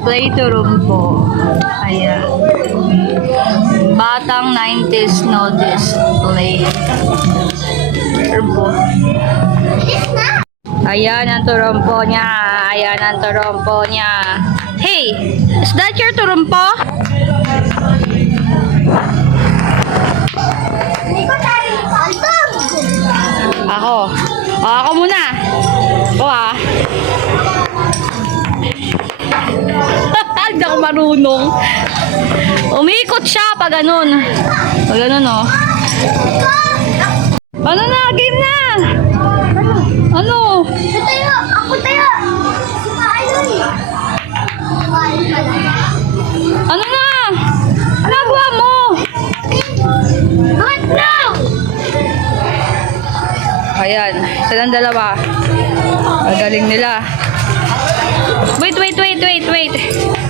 Play to room po. Ayan. Batang 90s no display. Turbo. Ayan ang turumpo niya. Ayan ang turumpo niya. Hey, is that your turumpo? Ako. Ako muna. Ako ah. Hindi ako marunong. Umikot siya pag ganun. Pag ganun oh. Ano na? Game na! Ano? Tayo! Ako tayo! Ano na? Ano ba mo? What now? Ayan, silang dalawa. Magaling nila. Wait.